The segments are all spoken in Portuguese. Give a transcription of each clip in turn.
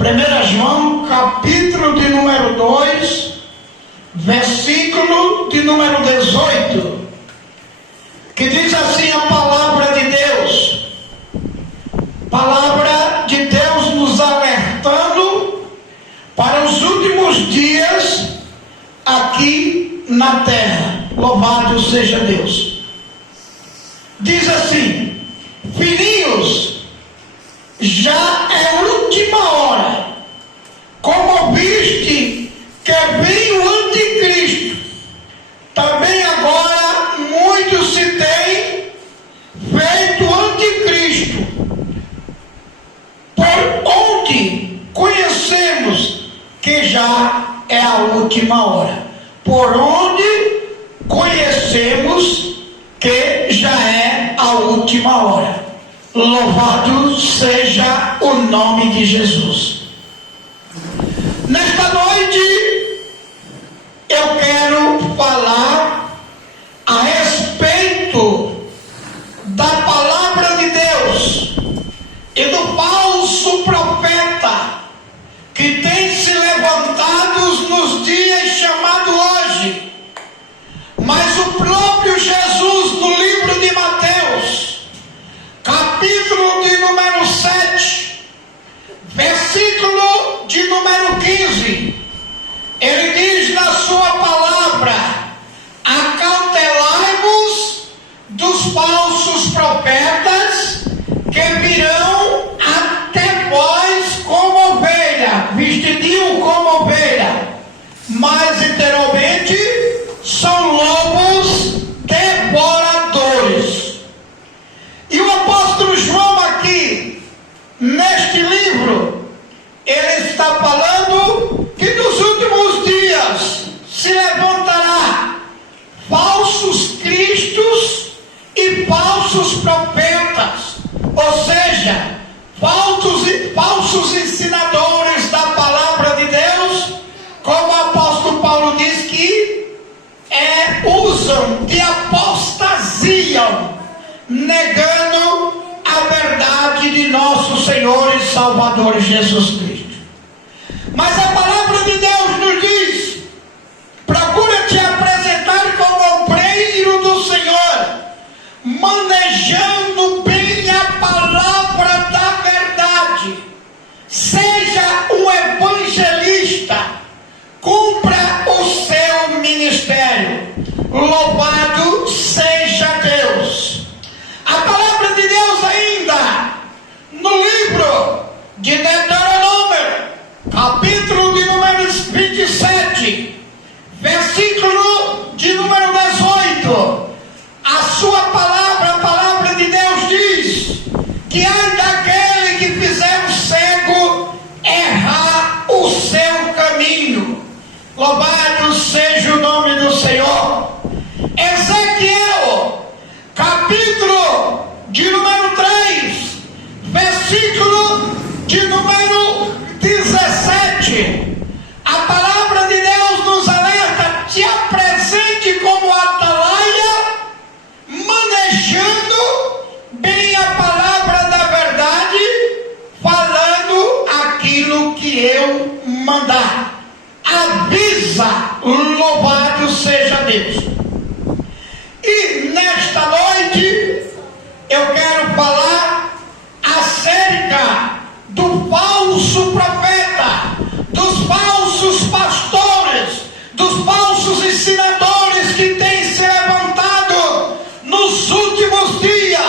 1 João, capítulo de número 2, versículo de número 18, que diz assim a palavra de Deus. Palavra de Deus nos alertando para os últimos dias aqui na terra. Louvado seja Deus. Diz assim: filhinhos, já é última hora. Como viste que vem o anticristo, também agora muitos se têm feito anticristo, por onde conhecemos que já é a última hora. Por onde conhecemos que já é a última hora. Louvado seja o nome de Jesus. Nesta noite eu quero falar a respeito da palavra de Deus e do falso profeta que tem se levantado nos dias chamados hoje. Mas o próprio Jesus, no livro de Mateus, capítulo de número 7, versículo de número 15, ele diz na sua palavra: acautelai-vos dos falsos profetas que virão até vós como ovelha, vestidinho como ovelha, mas literalmente são lobos devoradores. E o apóstolo João aqui, neste livro, ele está falando que nos últimos dias se levantará falsos cristos e falsos profetas, ou seja, falsos ensinadores da palavra de Deus, como o apóstolo Paulo diz que usam de apostasia, negando a verdade de nosso Senhor e Salvador Jesus Cristo. Mas a palavra de Deus nos diz: procura te apresentar como obreiro do Senhor, manejando bem a palavra da verdade. Seja um evangelista, cumpra o seu ministério. Louvado seja Deus. A palavra de Deus ainda no livro de Deuteronômio, capítulo de número 27, versículo de número 18, a sua palavra, a palavra de Deus diz que ai daquele que fizer o cego errar o seu caminho. Louvado seja o nome do Senhor. Ezequiel, capítulo de número 3, versículo de número 17, a palavra de Deus nos alerta: te apresente como atalaia, manejando bem a palavra da verdade, falando aquilo que eu mandar. Avisa, louvado seja Deus. E nesta noite eu quero falar acerca do falso profeta, dos falsos pastores, dos falsos ensinadores que têm se levantado nos últimos dias,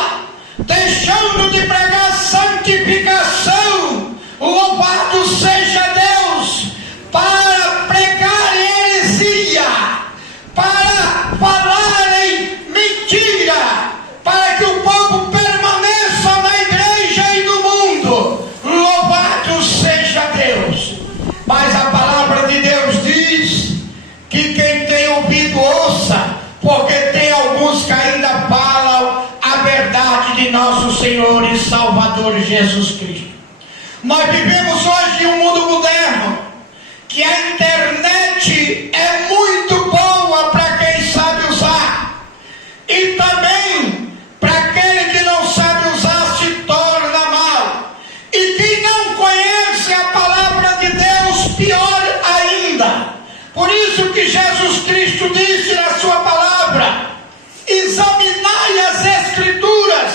deixando de pregar santificação, louvado seja Deus, para pregar heresia, para falarem mentira, para que o povo permaneça na igreja e no mundo. Louvado seja Deus. Mas a palavra de Deus diz que quem tem ouvido ouça, porque tem alguns que ainda falam a verdade de nosso Senhor e Salvador Jesus Cristo. Nós vivemos hoje em um mundo moderno, que a internet é muito boa para quem sabe usar, e também para aquele que não sabe usar se torna mal. E quem não conhece a palavra Cristo disse na sua palavra: examinai as Escrituras,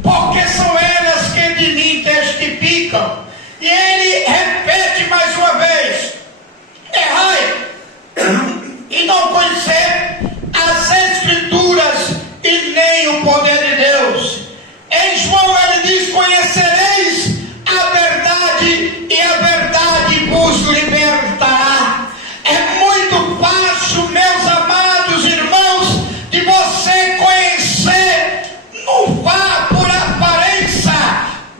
porque são elas que de mim testificam. E ele repete mais uma vez: errai e não conhecer as Escrituras e nem o poder de Deus. Em João ele diz: conhecereis a verdade e a verdade vos libertará. É muito fácil, meus amados irmãos, de você conhecer. Não vá por aparência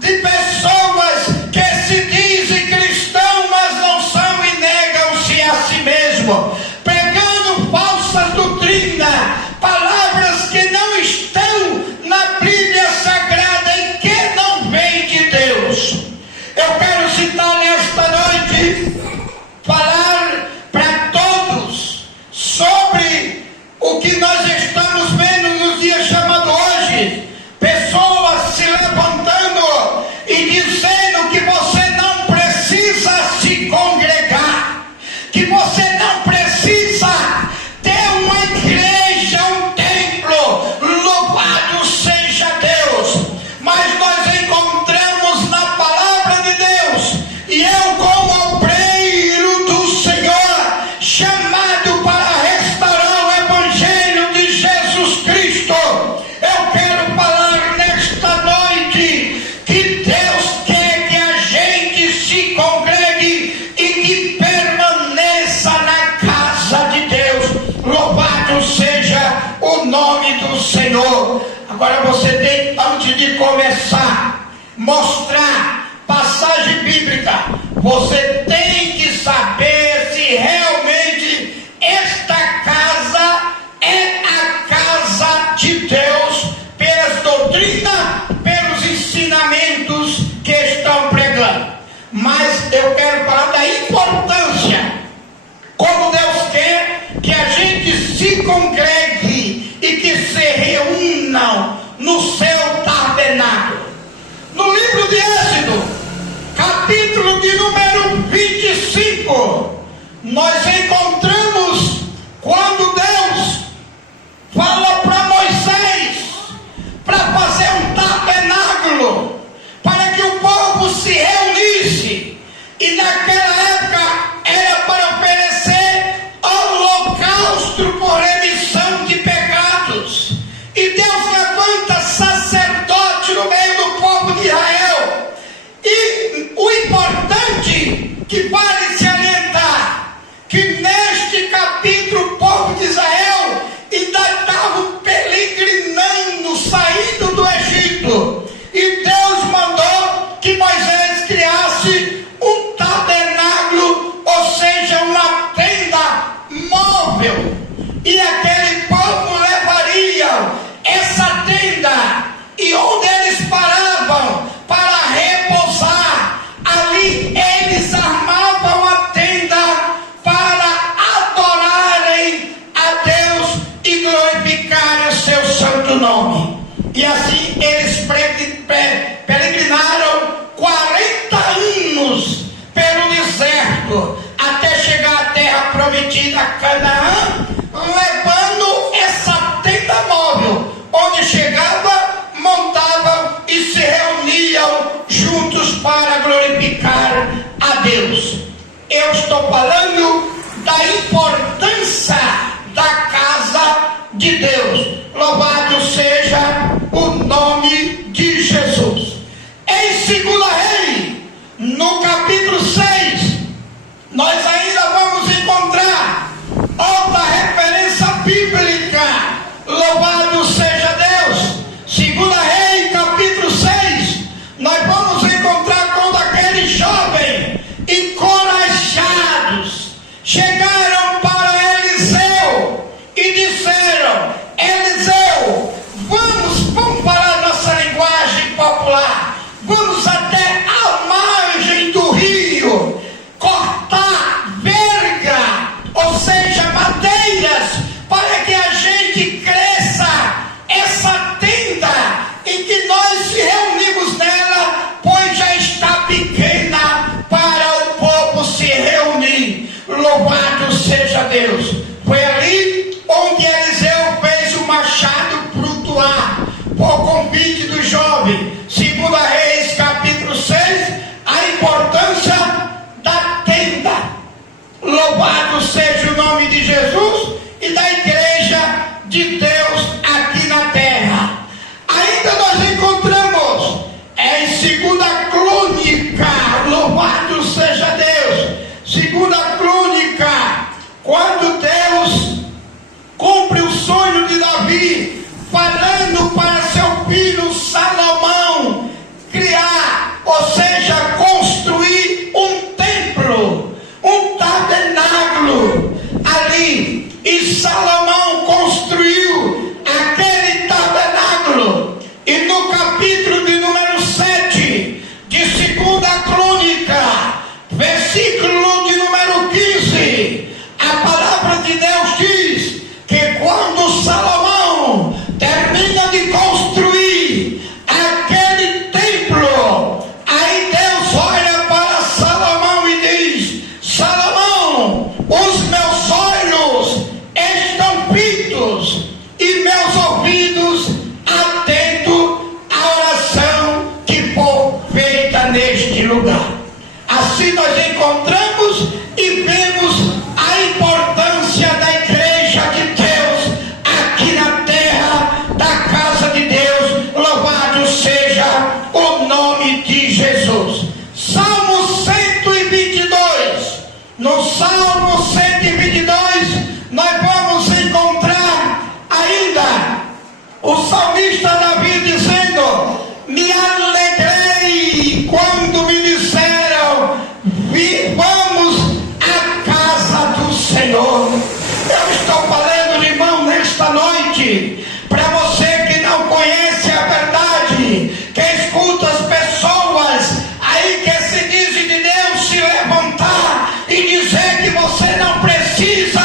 de pessoas que se dizem cristãos, mas não são e negam-se a si mesmo, pregando falsas doutrinas, palavras que não estão na Bíblia Sagrada e que não vêm de Deus. Eu quero citar nesta noite, falar para todos sobre o que nós estamos vendo nos dias chamados hoje. Pessoas se levantando e dizendo que você não precisa se congregar, que você não precisa ter uma igreja, um templo. Louvado seja Deus! Mas nós encontramos na palavra de Deus, e eu, como obreiro do Senhor, chamado para restaurar o Evangelho de Jesus Cristo, eu quero falar nesta noite que Deus quer que a gente se congregue e que permaneça na casa de Deus. Louvado seja o nome do Senhor. Agora você tem, antes de começar, mostrar passagem bíblica. Você tem que saber se realmente esta casa é a casa de Deus, pelas doutrinas, pelos ensinamentos que estão pregando. Mas eu quero falar da importância, como Deus quer que a gente se congregue e que se reúnam no seu tabernáculo. No livro de Êxodo, capítulo de número 25, nós encontramos quando Deus fala para Moisés para fazer um tabernáculo para que o povo se reunisse. E naquela época era para oferecer holocausto por remissão de pecados. E Deus levanta sacerdote no meio do povo de Israel. E o importante que vale salientar, que neste capítulo o povo de Israel ainda estava peregrinando, saindo do Egito. E Deus mandou que Moisés criasse um tabernáculo, ou seja, uma tenda móvel. E aquele povo levaria essa tenda, e onde eles paravam para repousar, ali eles armavam a tenda para adorarem a Deus e glorificar o seu santo nome. E assim eles peregrinaram 40 anos pelo deserto, até chegar à terra prometida, Canaã, levando essa tenda móvel, onde chegava, montavam e se reuniam juntos para glorificar a Deus. Eu estou falando da importância da casa de Deus. Louvado seja o nome de Jesus. Em 2 Reis, no capítulo 6, nós ainda vamos encontrar outra referência bíblica. Louvado seja Deus. 2 Reis, capítulo 6, nós vamos encontrar quando aqueles jovens encorajados chegaram para assim nós encontramos e vemos a importância da igreja de Deus aqui na terra, da casa de Deus. Louvado seja o nome de Jesus. Salmo 122. No Salmo 122 nós vamos encontrar ainda o salmista Davi dizendo: me alegrei quando me disseram, vamos à casa do Senhor. Eu estou falando, irmão, nesta noite, para você que não conhece a verdade, que escuta as pessoas aí que se dizem de Deus se levantar e dizer que você não precisa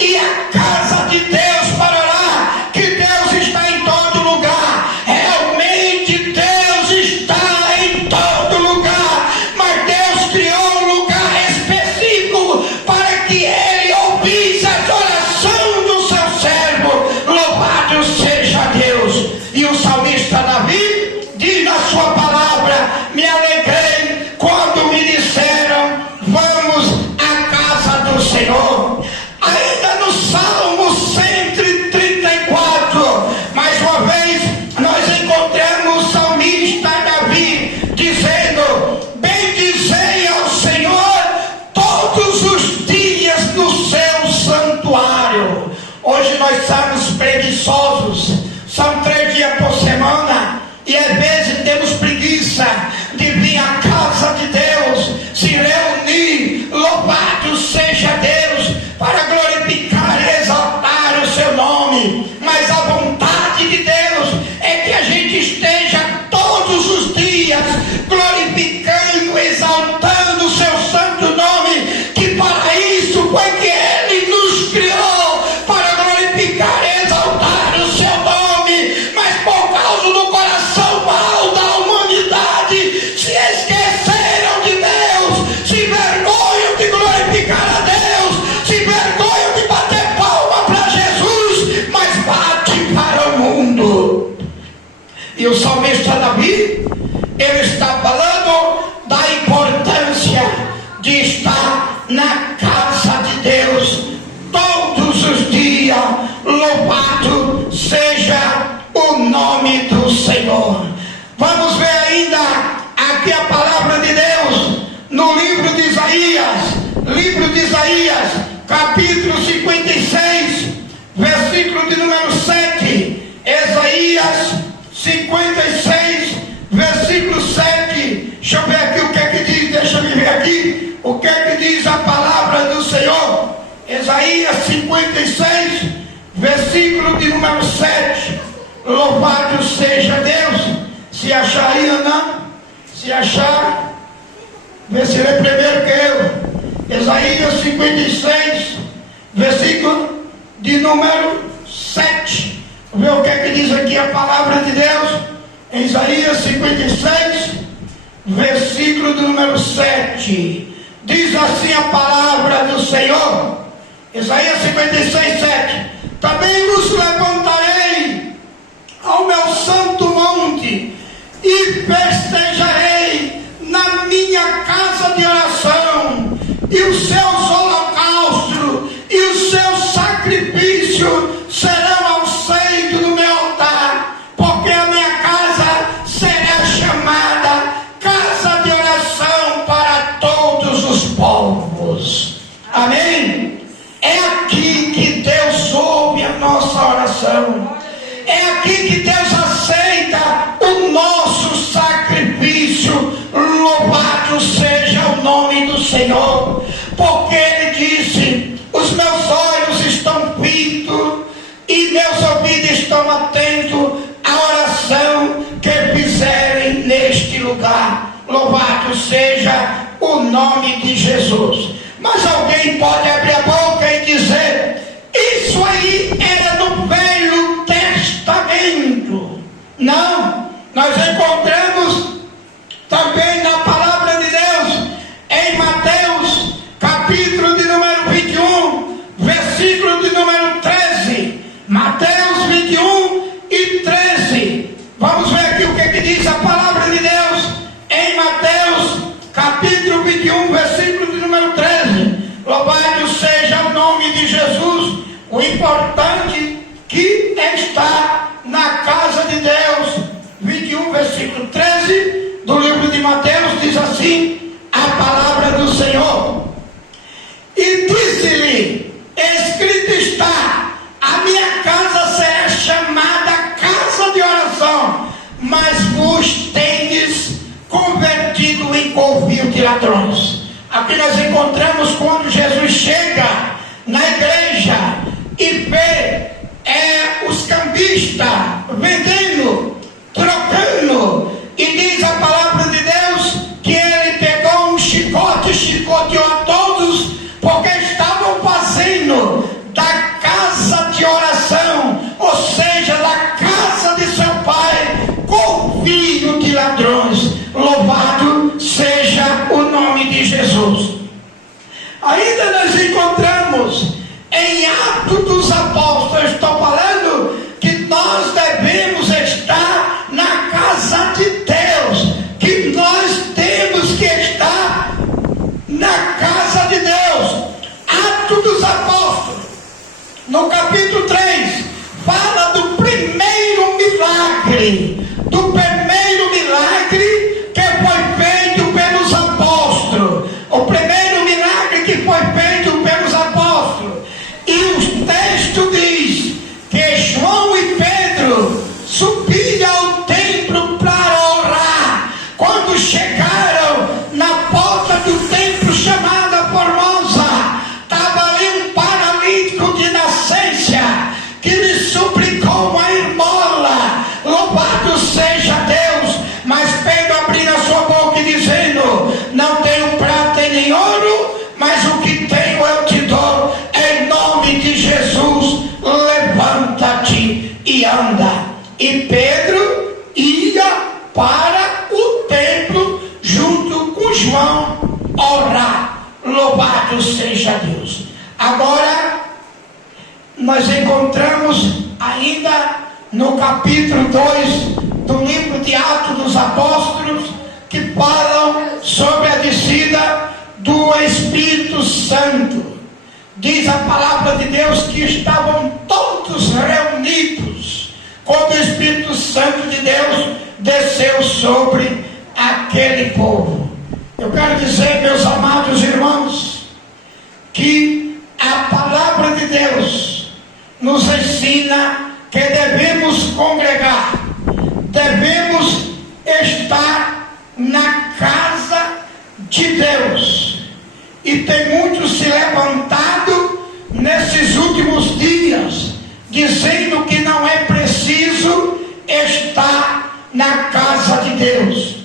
ir à casa de Deus para orar, que Deus está em todo lugar. Realmente Deus está em todo lugar, mas Deus criou um lugar específico para que Ele ouvisse as orações do seu servo. Louvado seja Deus. E o salmista Davi diz na sua palavra: me alegrei quando me disseram, vamos à casa do Senhor. Ainda no Salmo 134, mais uma vez, nós encontramos o salmista Davi dizendo: bendizei ao Senhor todos os dias no seu santuário. Hoje nós somos preguiçosos, são 3 dias por semana, e às vezes temos preguiça de vir à casa de Deus, se reunir. Louvado seja Deus, para glorificar e exaltar o seu nome. Mas a vontade de Deus é que a gente esteja todos os dias glorificando, exaltando o seu santo nome, que para isso foi que Ele nos criou, para glorificar e exaltar o seu nome. Mas por causa do coração mau da humanidade, se esqueceram de Deus, se vergonham de glorificar a Deus, se vergonham de bater palma para Jesus, mas bate para o mundo. E o salmista Davi, ele está falando da importância de estar na casa de Deus todos os dias. Louvado seja o nome do Senhor. Vamos ver ainda aqui a palavra de Deus no livro de Isaías, capítulo 56, versículo de número 7. Isaías 56, versículo 7. Deixa eu ver aqui o que é que diz, deixa eu ver aqui o que é que diz a palavra do Senhor. Isaías 56, versículo de número 7. Louvado seja Deus. Se achar aí, Ana, se achar, vê se lê primeiro que eu. Isaías 56, versículo de número 7. Vê o que é que diz aqui a palavra de Deus. Em Isaías 56, versículo de número 7. Diz assim a palavra do Senhor. Isaías 56, 7. Também os levantarei ao meu santo monte e festejarei na minha casa de oração, e os seus holocaustos e os seus sacrifícios serão ao seio do meu altar, porque a minha casa será chamada casa de oração para todos os povos. Amém? É aqui que Deus ouve a nossa oração. É aqui que Deus aceita o nosso sacrifício. Louvado seja o nome do Senhor, porque Ele disse: os meus olhos estão fitos e meus ouvidos estão atentos à oração que fizerem neste lugar. Louvado seja o nome de Jesus. Mas alguém pode abrir a boca e dizer: isso aí era no Velho Testamento. Não, nós encontramos também na palavra de Deus em Mateus, capítulo de número 21, versículo de número 13. Mateus 21 e 13. Vamos ver aqui o que diz a palavra de Deus em Mateus, capítulo 21, versículo de número 13. Louvado seja o nome de Jesus. O importante que está na casa de Deus. 21, versículo 13 do livro de Mateus diz assim a palavra do Senhor. E disse-lhe: escrito está, a minha casa será chamada casa de oração, mas vos tendes convertido em covil de ladrões. Aqui nós encontramos quando Jesus chega na igreja e vê os cambistas vendendo, trocando, e diz a palavra de Deus que ele pegou um chicote, chicoteou a todos, porque estavam fazendo da casa de oração, ou seja, da casa de seu pai, covil de ladrões. Louvado seja o nome de Jesus. Ainda nós encontramos em Atos dos Apóstolos, estou falando que nós devemos estar na casa de Deus, que nós temos que estar na casa de Deus. Atos dos Apóstolos, no capítulo 3, fala do primeiro milagre, que foi feito pelos apóstolos, o primeiro milagre que foi feito pelos apóstolos. E o texto diz que João e Pedro subiram ao templo para orar. Quando chegaram na porta do templo chamada Formosa, estava ali um paralítico de nascença que lhe suplicou uma esmola. Louvado seja Deus. Mas Pedro abriu a sua boca e dizendo: não tenho prata e nem ouro, mas o que tenho eu te dou. Em nome de Jesus, levanta-te e anda. E Pedro ia para o templo junto com João orar. Louvado seja Deus. Agora nós encontramos ainda no capítulo 2 do livro de Atos dos Apóstolos, que falam sobre a descida do Espírito Santo. Diz a palavra de Deus que estavam todos reunidos quando o Espírito Santo de Deus desceu sobre aquele povo. Eu quero dizer, meus amados irmãos, que a palavra de Deus nos ensina que devemos congregar, devemos estar na casa de Deus. E tem muitos se levantado nesses últimos dias, dizendo que não é preciso estar na casa de Deus,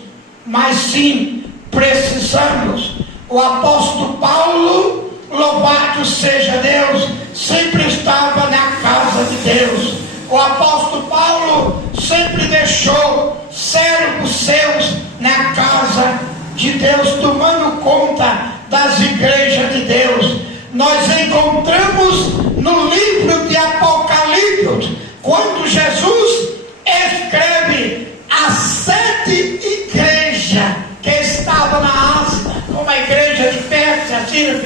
mas sim precisamos. O apóstolo Paulo, louvado seja Deus, sempre estava na casa de Deus. O apóstolo Paulo sempre deixou servos seus na casa de Deus, tomando conta das igrejas de Deus. Nós encontramos no livro de Apocalipse, quando Jesus escreve as 7 igrejas que estavam na Ásia, como a igreja de Pérsia, Síria,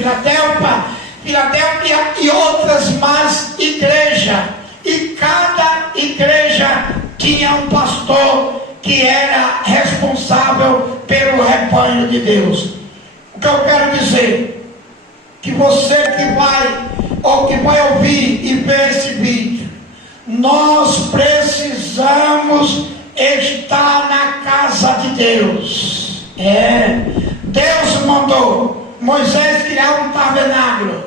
Filadélfia e outras mais igrejas. E cada igreja tinha um pastor que era responsável pelo rebanho de Deus. O que eu quero dizer, que você que vai ou que vai ouvir e ver esse vídeo, nós precisamos estar na casa de Deus. Deus mandou Moisés criar um tabernáculo.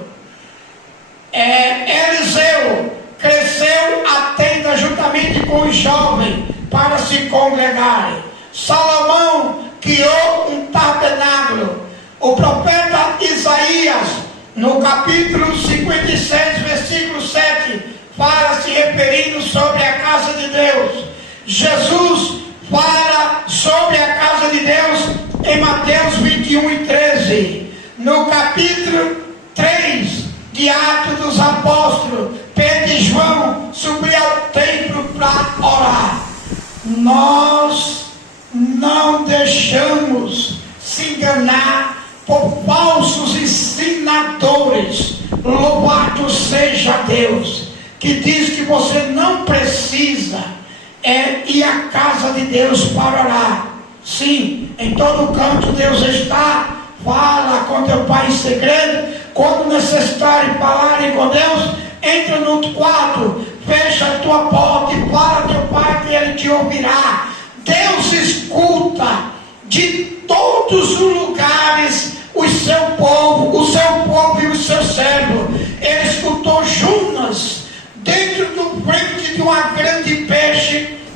Eliseu cresceu a tenda juntamente com os jovens para se congregarem. Salomão criou um tabernáculo. O profeta Isaías, no capítulo 56, versículo 7, fala se referindo sobre a casa de Deus. Jesus fala sobre a casa de Deus em Mateus 21 e 13. No capítulo 3 de Atos dos Apóstolos, Pedro e João subiram ao templo para orar. Nós não deixamos se enganar Louvado seja Deus, que diz que você não precisa ir à casa de Deus para orar. Sim, em todo canto Deus está. Fala com teu Pai em segredo. Quando necessitarem falarem com Deus, entra no quarto, fecha a tua porta e fala teu Pai que Ele te ouvirá. Deus escuta de todos os lugares o seu povo e o seu servo. Ele escutou Jonas dentro do ventre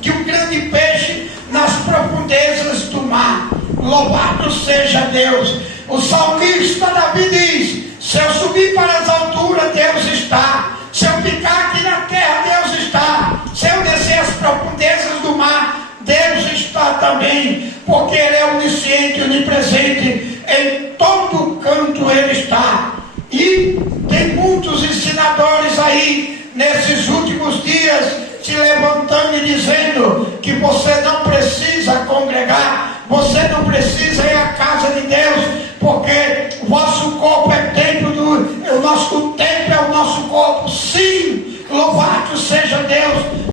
de um grande peixe nas profundezas do mar. Louvado seja Deus. O salmista Davi diz: se eu subir para as alturas, Deus está. Se eu ficar aqui na terra, Deus está. Se eu descer as profundezas do mar, Deus está também, porque Ele é onisciente, onipresente, em todo canto Ele está. E tem muitos ensinadores aí, nesses últimos dias, se levantando e dizendo que você não